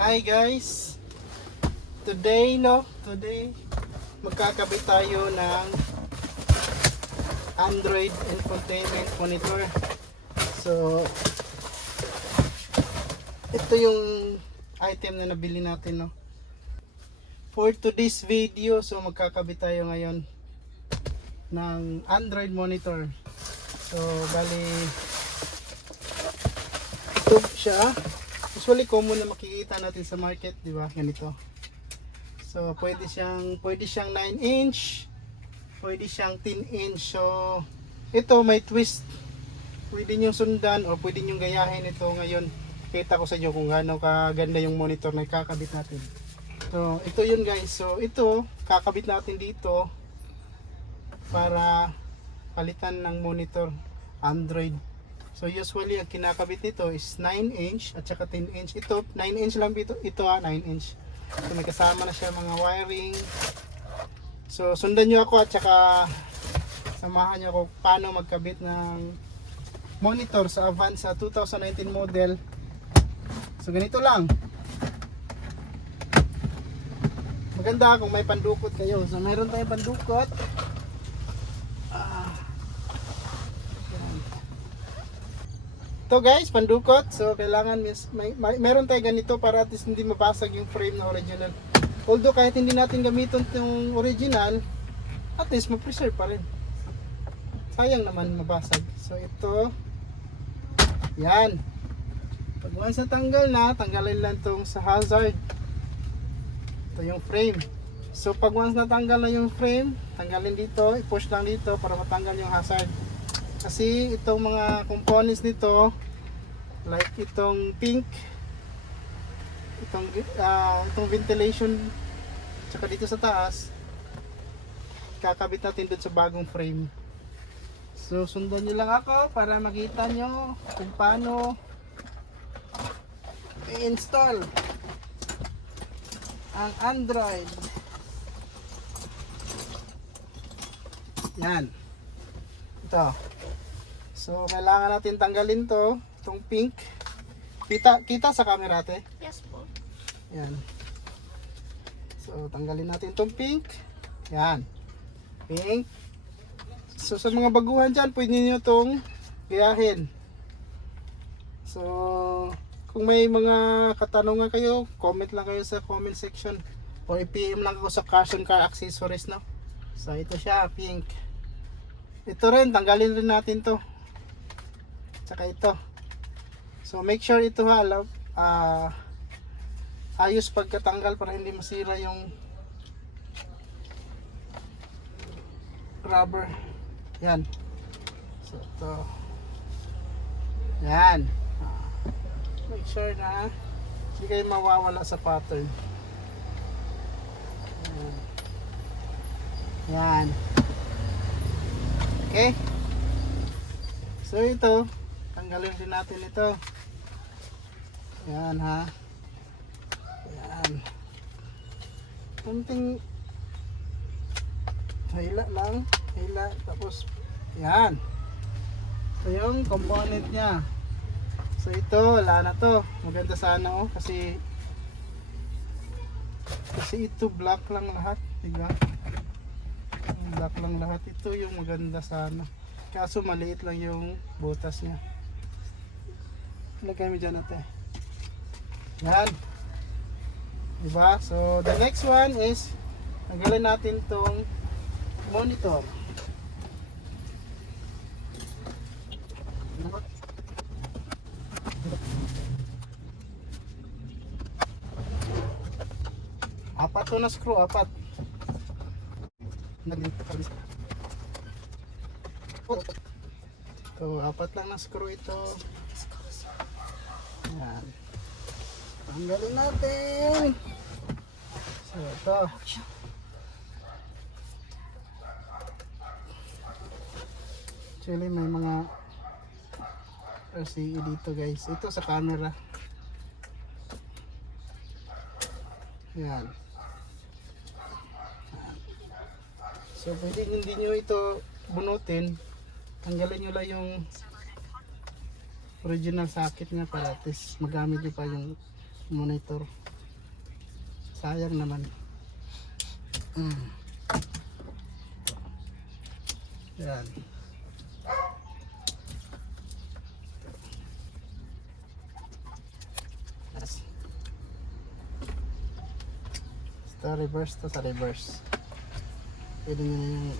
Hi guys! Today magkakabit tayo ng Android infotainment monitor. So ito yung item na nabili natin, no. For today's video, so magkakabit tayo ngayon ng Android monitor. So bali ito siya. Usually common na makikita natin sa market, di ba? Ganito. So pwede siyang 9 inch, pwede siyang 10 inch. So ito may twist. Pwede niyo sundan o pwede niyo gayahin ito ngayon. Kita ko sa inyo kung gaano kaganda yung monitor na kakabit natin. So ito yun guys. So ito kakabit natin dito para palitan ng monitor Android. So usually ang kinakabit nito is 9 inch at saka 10 inch. Ito 9 inch lang ito, 9 inch. So may kasama na siya mga wiring. So sundan niyo ako at saka samahan niyo ako paano magkabit ng monitor sa Avanza 2019 model. So ganito lang. Maganda kung may pandukot kayo. So meron tayong pandukot. Ito guys, pandukot. So kailangan meron tayo ganito para at least hindi mabasag yung frame na original. Although kahit hindi natin gamitin itong original, at least ma-preserve pa rin. Sayang naman mabasag. So ito, yan. Pag once natanggal na, tanggalin lang itong sa hazard. Ito yung frame. So pag once natanggal na yung frame, tanggalin dito, i-push lang dito para matanggal yung hazard. Kasi itong mga components nito, like itong pink, itong ventilation, tsaka dito sa taas, kakabit natin dun sa bagong frame. So sundan nyo lang ako para makita nyo kung paano i-install ang Android. Yan. Ito. So kailangan natin tanggalin to, itong pink. Kita sa camera ate? Yes po. Yan. So tanggalin natin itong pink. Yan. Pink. So sa mga baguhan dyan, pwede nyo itong gayahin. So kung may mga katanungan kayo, comment lang kayo sa comment section. O i-PM lang ako sa Caution Car Accessories, no? So ito siya, pink. Ito rin, tanggalin rin natin to. Tsaka ito. So make sure ito ayos pagkatanggal para hindi masira yung rubber. Yan. So ito. Yan. Make sure na hindi kayo mawawala sa pattern. Yan. Okay. So ito, tanggalin din natin ito. Yan ha. Yan. Kunting hila lang. Hila. Tapos, yan. Ito yung component niya. So ito, wala na to. Maganda sana oh. Kasi ito black lang lahat. Diba? Black lang lahat. Ito yung maganda sana. Kaso maliit lang yung butas niya. Lagay mo dyan natin. Yan. Diba? So the next one is tanggalin natin tong monitor. Apat to na screw, apat. So, apat lang na screw ito. Yan. Tanggalin natin. So, ito. Actually, may mga RCA dito guys. Ito sa camera. Yan. So pwede hindi nyo ito bunutin, tanggalin nyo lang yung original socket niya para at least magamit nyo pa yung monitor. Sayang naman. Yan. Sa reverse to, sa reverse. Pwede nyo na yung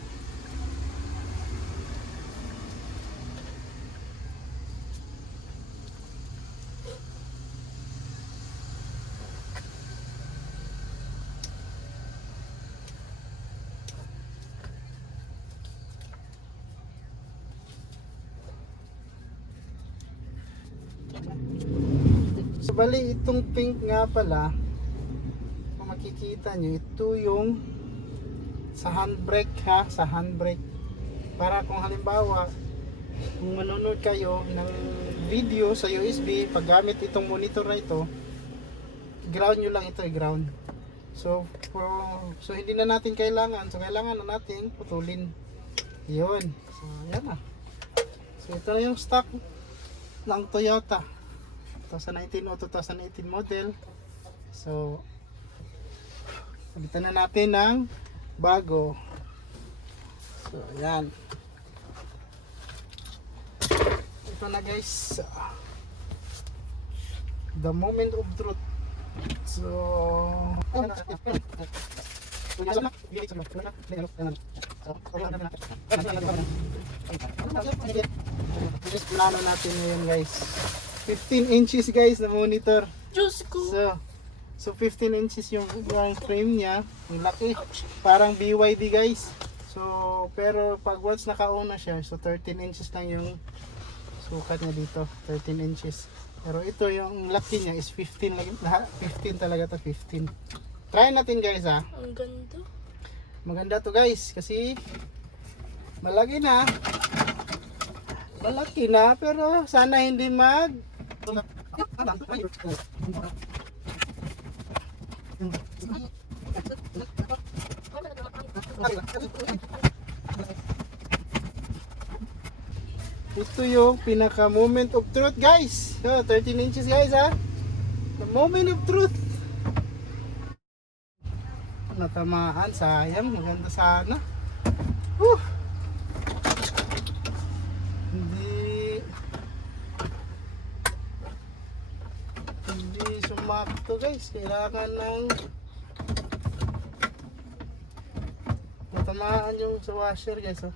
so bali itong pink nga pala, kung makikita nyo, ito yung sa handbrake ha, sa handbrake. Para kung halimbawa, kung manonood kayo ng video sa USB, paggamit itong monitor na ito, ground nyo lang ito, ground. So hindi na natin kailangan, so kailangan na natin putulin. Yun. So yan na. So ito na yung stock ng Toyota 2019 o 2018 model. So palitan na natin ng bago. So yan. Ito na guys, the moment of truth. So plano natin ngayon guys, 15 inches guys na monitor. So 15 inches yung frame niya, yung laki, parang BYD guys. So pero pag once nakauna siya, so 13 inches lang yung sukat niya dito, 13 inches. Pero ito yung laki niya is 15 lagi, 15 talaga to, 15. Try natin guys ha. Ang ganda. Maganda to guys kasi malaki na. Malaki na pero sana hindi mag ito yung pinaka moment of truth guys. So 13 inches guys ha. The moment of truth. Natamaan, sayang, maganda sana. Hindi sumakto guys, kailangan ng natamaan yung sa washer guys oh.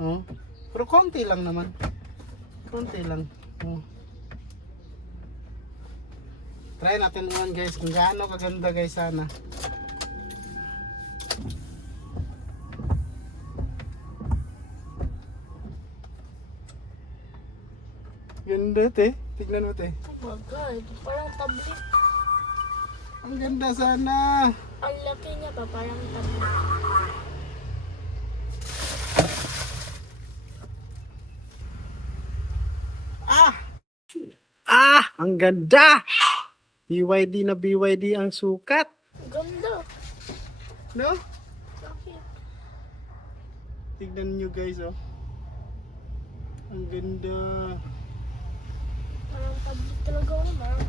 Oh. Pero konti lang naman. Konti lang. Oh. Try natin naman guys kung gaano kaganda guys sana. Ganda te. Tignan mo te. Oh my God, parang tablet. Ang ganda sana. Ang laki niya pa, parang tablet. Ang ganda. BYD na BYD ang sukat. Ganda. No? Bakit? Tignan nyo guys oh. Ang ganda. Parang tablet talaga ako. Parang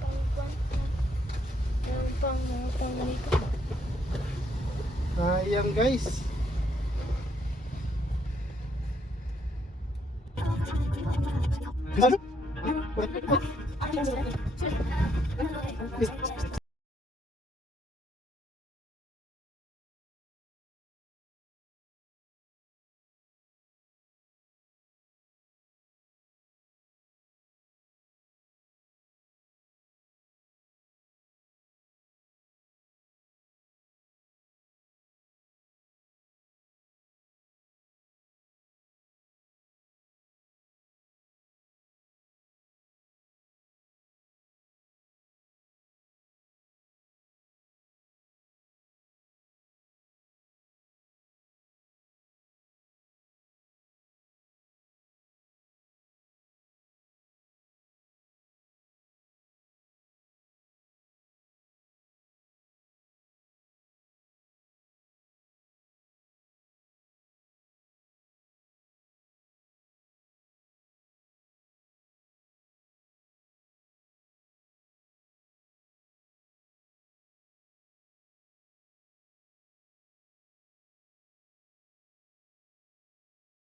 pang ganito. Sayang guys.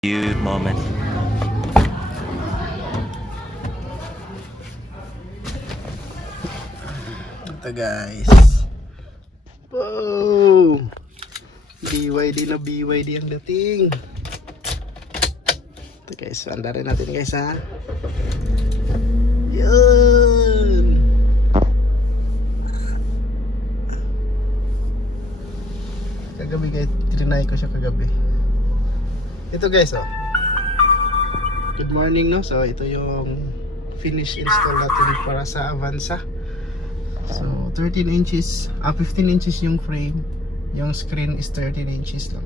Few moments. Ito guys. Boom! BYD na BYD ang dating. Ito guys, andarin natin guys ha. Yun! Kagabi guys, trinay ko siya kagabi. Ito guys oh. Good morning no. So ito yung finish install natin para sa Avanza. So 13 inches, 15 inches yung frame. Yung screen is 13 inches lang.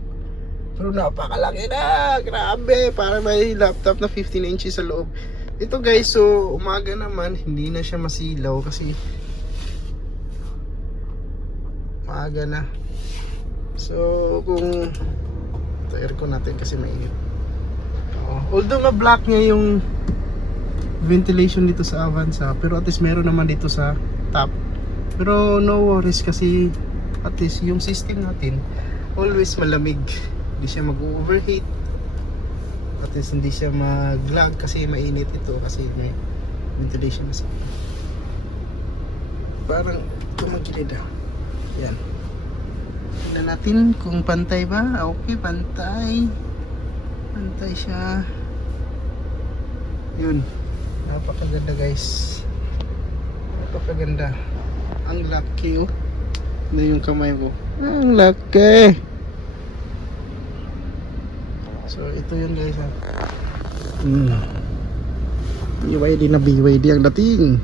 Pero napakalaki na, grabe, para may laptop na 15 inches sa loob. Ito guys, so umaga naman, hindi na siya masilaw kasi maaga na. So kung ito aircon natin kasi mainit. Although ma-block niya yung ventilation dito sa Avanza, pero at least meron naman dito sa top. Pero no worries kasi at least yung system natin always malamig. Hindi siya mag-overheat. At least hindi siya mag-lag kasi mainit ito kasi may ventilation na siya. Parang tumagilid ah. Yan. Tignan natin kung pantay ba. Okay, pantay. Pantay siya. Yun. Napakaganda guys. Napakaganda. Ang laki oh. Ano yung kamay ko? Ang laki. So ito yun guys ha. BYD na BYD ang dating.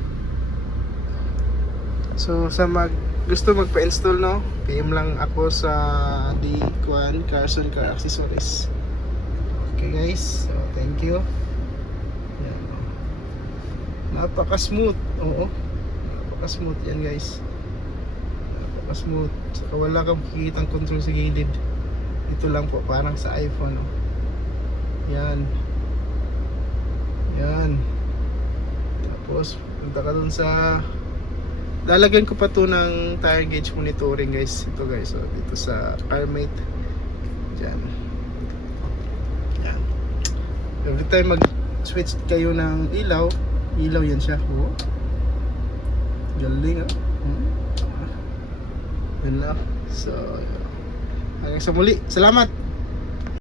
So sa gusto magpa-install no, PM lang ako sa D1 Carson Car Accessories. Okay guys, so thank you. Yan. Napaka-smooth. Oo. Napaka-smooth yan guys. Napaka-smooth. Saka wala kang makikitang control sa gilid. Ito lang po, parang sa iPhone. Oh. Yan. Yan. Tapos, punta ka dun sa... Lalagyan ko pa to ng tire gauge monitoring guys. Ito guys, so, dito sa CarMate. Diyan. Yan. Every time mag-switch kayo ng ilaw, ilaw yan siya. Oh. Galing ah. Yun lang. So, hanggang sa muli. Salamat!